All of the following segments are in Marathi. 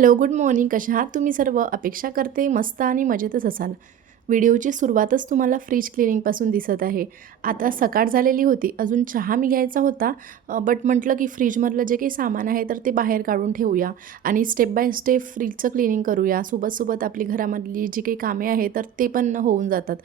Hello, good morning. कशा आहात तुम्ही सर्व? अपेक्षा करते मस्त आणि मजेतच असाल. व्हिडिओची सुरुवातच तुम्हाला फ्रिज क्लिनिंगपासून दिसत आहे. आता सकाळ झालेली होती. अजून चहा मी घ्यायचा होता. बट म्हटलं की फ्रीजमधलं जे काही सामान आहे तर ते बाहेर काढून ठेवूया आणि स्टेप बाय स्टेप फ्रीजचं क्लिनिंग करूया. सोबत आपली घरामधली जी काही कामे आहेत तर ते पण होऊन जातात.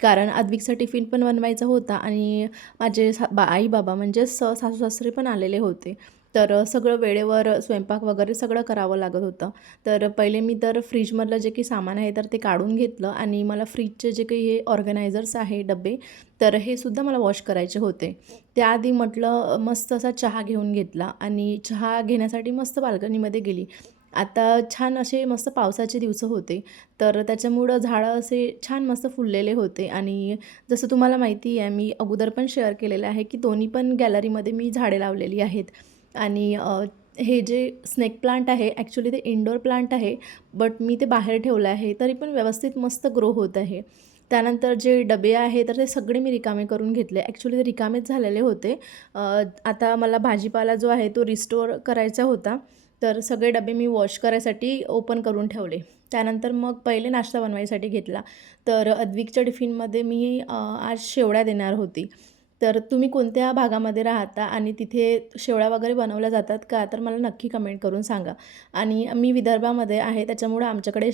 कारण अद्विकचा टिफिन पण बनवायचा होता आणि माझे आई-बाबा म्हणजेच सासू-सासरे पण आलेले होते. तर सगळं वेळेवर स्वयंपाक वगैरे सगळं करावं लागत होतं. तर पहिले मी तर फ्रीजमधलं जे काही सामान आहे तर ते काढून घेतलं आणि मला फ्रीजचे जे काही हे ऑर्गनायझर्स आहे डबे, तर हे सुद्धा मला वॉश करायचे होते. त्याआधी म्हटलं मस्त असा चहा घेऊन घेतला आणि चहा घेण्यासाठी मस्त बाल्कनीमध्ये गेली. आता छान असे मस्त पावसाचे दिवस होते, तर त्याच्यामुळं झाडं असे छान मस्त फुललेले होते आणि जसं तुम्हाला माहिती आहे मी अगोदर पण शेअर केलेलं आहे की दोन्ही पण गॅलरीमध्ये मी झाडे लावलेली आहेत. आणि हे जे स्नेक प्लांट आहे ॲक्च्युली ते इंडोर प्लांट आहे, बट मी ते बाहेर ठेवलं आहे तरी पण व्यवस्थित मस्त ग्रो होत आहे. त्यानंतर जे डबे आहे तर ते सगळे मी रिकामे करून घेतले. ॲक्च्युली ते रिकामेच झालेले होते. आता मला भाजीपाला जो आहे तो रिस्टोअर करायचा होता, तर सगळे डबे मी वॉश करायसाठी ओपन करून ठेवले. त्यानंतर मग पहिले नाश्ता बनवायसाठी घेतला. तर अद्विकच्या टिफिनमध्ये मी आज शेवड्या देणार होती. तर तुम्ही कोणत्या भागामध्ये राहता आणि तिथे शेवळ्या वगैरे बनवल्या जातात का? तर मला नक्की कमेंट करून सांगा. आणि मी विदर्भामध्ये आहे त्याच्यामुळं आमच्याकडे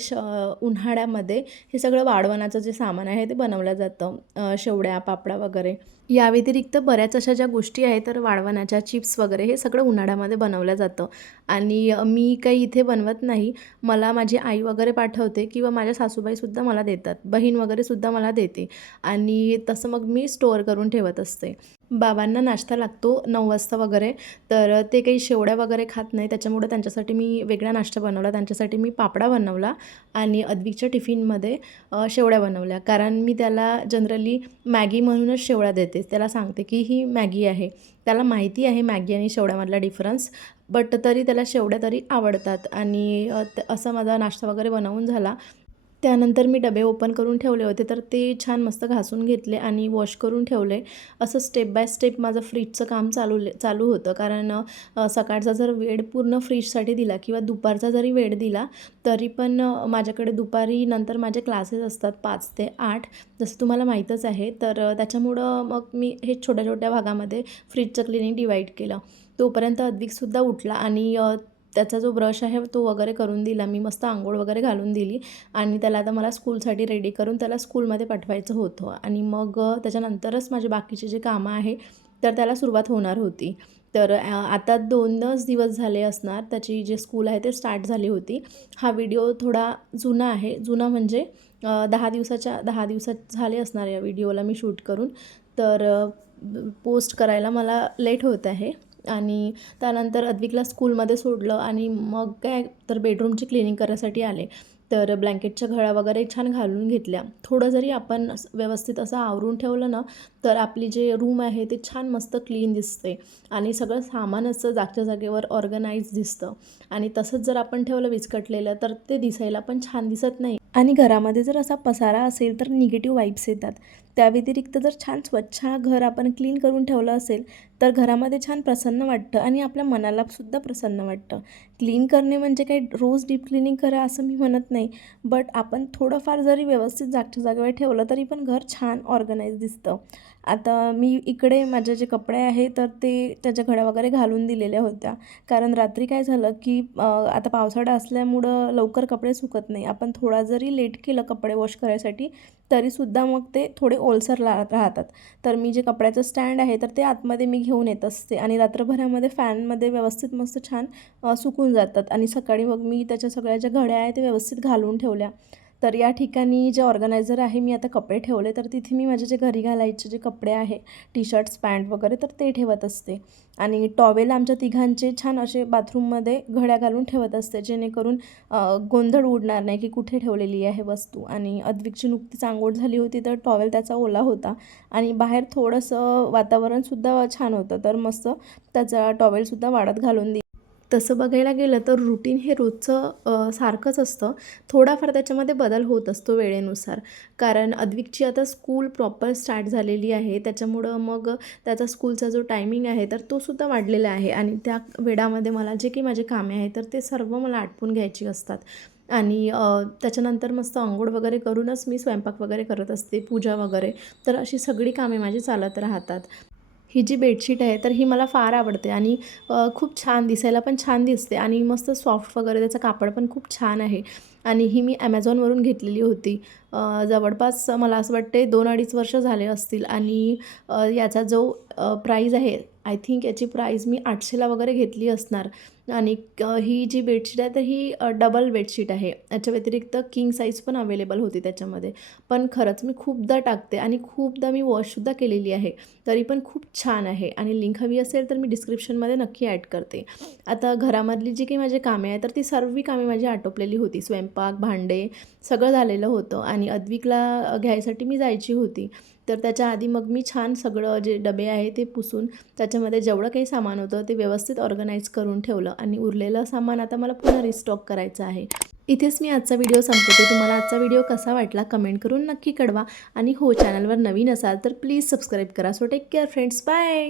उन्हाळ्यामध्ये हे सगळं वाळवणाचं जे सामान आहे ते बनवलं जातं. शेवड्या, पापडा वगैरे. या व्यतिरिक्त बऱ्याच अशा ज्या गोष्टी आहेत तर वाळवणाच्या चिप्स वगैरे हे सगळं उन्हाळ्यामध्ये बनवलं जातं. आणि मी काही इथे बनवत नाही. मला माझी आई वगैरे पाठवते किंवा माझ्या सासूबाईसुद्धा मला देतात. बहीण वगैरेसुद्धा मला देते आणि तसं मग मी स्टोअर करून ठेवत असते. बाबांना नाश्ता लागतो 9 वाजता वगैरे, तर ते काही शेवड्या वगैरे खात नाही. त्याच्यामुळे त्यांच्यासाठी मी वेगळा नाश्ता बनवला. त्यांच्यासाठी मी पापडा बनवला आणि अद्विकच्या टिफिनमध्ये शेवड्या बनवल्या. कारण मी त्याला जनरली मॅगी म्हणूनच शेवळ्या देते. त्याला सांगते की ही मॅगी आहे. त्याला माहिती आहे मॅगी आणि शेवड्यामधला डिफरन्स, बट तरी त्याला शेवड्या तरी आवडतात आणि असा माझा नाश्ता वगैरे बनवून झाला. त्यानंतर मी डबे ओपन करून ठेवले होते, तर ते छान मस्त घासून घेतले आणि वॉश करून ठेवले. असं स्टेप बाय स्टेप माझं फ्रीजचं काम चालू होतं. कारण सकाळचा जर वेळ पूर्ण फ्रीजसाठी दिला किंवा दुपारचा जरी वेळ दिला, तरी पण माझ्याकडे दुपारी नंतर माझे क्लासेस असतात 5 ते 8, जसं तुम्हाला माहीतच आहे. तर त्याच्यामुळं मग मी हे छोट्या-छोट्या भागामध्ये फ्रीजचं क्लिनिंग डिवाईड केलं. तोपर्यंत अद्विकसुद्धा उठला आणि त्याचा जो ब्रश आहे तो वगैरे करून दिला. मी मस्त अंघोळ वगैरे घालून दिली आणि त्याला आता मला स्कूलसाठी रेडी करून त्याला स्कूलमध्ये पाठवायचं होतं आणि मग त्याच्यानंतरच माझे बाकीचे जे कामं आहे तर त्याला सुरुवात होणार होती. तर आता 2च दिवस झाले असणार त्याची जे स्कूल आहे ते स्टार्ट झाली होती. हा व्हिडिओ थोडा जुना आहे. जुना म्हणजे 10 दिवसात झाले असणार या व्हिडिओला मी शूट करून. तर पोस्ट करायला मला लेट होत आहे आणि त्यानंतर अद्विकला स्कूलमध्ये सोडलं आणि मग काय तर बेडरूमची क्लिनिंग करायसाठी आले. तर ब्लँकेटच्या घड्या वगैरे छान घालून घेतल्या. थोडं जरी आपण व्यवस्थित असं आवरून ठेवलं ना, तर आपली जे रूम आहे ते छान मस्त क्लीन दिसते आणि सगळं सामान असं जागच्या जागेवर ऑर्गनाइज दिसतं. आणि तसंच जर आपण ठेवलं विस्कटलेलं तर ते दिसायला पण छान दिसत नाही आणि घरामध्ये जर असा पसारा असेल तर निगेटिव्ह वाइब्स येतात. त्या व्यतिरिक्त जर छान स्वच्छ घर आपण क्लीन करून ठेवलं असेल तर घरामध्ये छान प्रसन्न वाटतं आणि आपल्या मनाला सुद्धा प्रसन्न वाटतं. क्लीन करणे म्हणजे काही रोज डीप क्लिनिंग करा असं मी म्हणत नाही, बट आपण थोडंफार जरी व्यवस्थित जागच्या जागेवर ठेवलं तरी पण घर छान ऑर्गनाइज दिसतं. आता मी इकडे माझे जे कपडे आहे तर ते त्याच्या घड्या वगैरे घालून दिलेल्या होत्या. कारण रात्री काय झालं की आता पावसाळा असल्यामुळं लवकर कपडे सुकत नाही. आपण थोडा जरी लेट केलं कपडे वॉश करायसाठी तरीसुद्धा मग ते थोडे ओलसर राहतात. तर मी जे कपड्याचं स्टँड आहे तर ते आतमध्ये मी घेऊन येत असते आणि रात्रभरामध्ये फॅनमध्ये व्यवस्थित मस्त छान सुकून जातात आणि सकाळी मग मी त्याच्या सगळ्या ज्या घड्या आहेत ते व्यवस्थित घालून ठेवल्या. तर या ठिकाणी जे ऑर्गनायझर आहे मी आता कपडे ठेवले, तर तिथे मी माझे जे घरी घालायचे जे कपडे आहे टी-शर्ट्स, पॅन्ट वगैरे तर ते ठेवत असते आणि टॉवेल आमच्या तिघांचे छान असे बाथरूममध्ये घड्या घालून ठेवत असते, जेणेकरून गोंधळ उडणार नाही की कुठे ठेवलेली आहे वस्तू. आणि अद्विकची नुकतीच अंघोळ झाली होती तर टॉवेल त्याचा ओला होता आणि बाहेर थोडंसं वातावरणसुद्धा छान होतं, तर मस्त त्याचा टॉवेलसुद्धा वाळत घालून तसं बघायला गेलं तर रुटीन हे रोजचं सारखंच असतं. थोडाफार त्याच्यामध्ये बदल होत असतो वेळेनुसार. कारण अद्विकची आता स्कूल प्रॉपर स्टार्ट झालेली आहे. त्याच्यामुळं मग त्याचा स्कूलचा जो टायमिंग आहे तर तो सुद्धा वाढलेला आहे आणि त्या वेळामध्ये मला जे काही माझे कामे आहेत तर ते सर्व मला आटपून घ्यायची असतात. आणि त्याच्यानंतर मस्त अंघोळ वगैरे करूनच मी स्वयंपाक वगैरे करत असते, पूजा वगैरे. तर अशी सगळी कामे माझी चालत राहतात. ही जी बेडशीट आहे तर ही मला फार आवडते आणि खूप छान दिसायला पण छान दिसते आणि मस्त सॉफ्ट वगैरे त्याचं कापड पण खूप छान आहे आणि ही मी ॲमेझॉनवरून घेतलेली होती. जवळपास मला असं वाटते 2-2.5 वर्ष झाले असतील आणि याचा जो प्राईज आहे, आय थिंक याची प्राईज मी 800ला वगैरे घेतली असणार आणि ही जी बेडशीट आहे तर ही डबल बेडशीट आहे. याच्या व्यतिरिक्त किंग साईज पण अवेलेबल होती त्याच्यामध्ये. पण खरंच मी खूपदा टाकते आणि खूपदा मी वॉशसुद्धा केलेली आहे. तरी पण खूप छान आहे आणि लिंक हवी असेल तर मी डिस्क्रिप्शनमध्ये नक्की ॲड करते. आता घरामधली जी काही माझी कामे आहेत तर ती सर्व कामे माझी आटोपलेली होती. स्वयंपाक, भांडे सगळं झालेलं होतं आणि अद्विकला घ्यायसाठी मी जायची होती. तर त्याच्या आधी मग मी छान सगळं जे डबे आहे ते पुसून त्याच्यामध्ये जेवढं काही सामान होतं ते व्यवस्थित ऑर्गनाईज करून ठेवलं आणि उरलेलं सामान आता मला पुन्हा रिस्टॉक करायचं आहे. इथेच मी आजचा व्हिडिओ संपवते. तुम्हाला आजचा व्हिडिओ कसा वाटला कमेंट करून नक्की कळवा आणि हो, चॅनलवर नवीन असाल तर प्लीज सबस्क्राईब करा. So take care friends. Bye.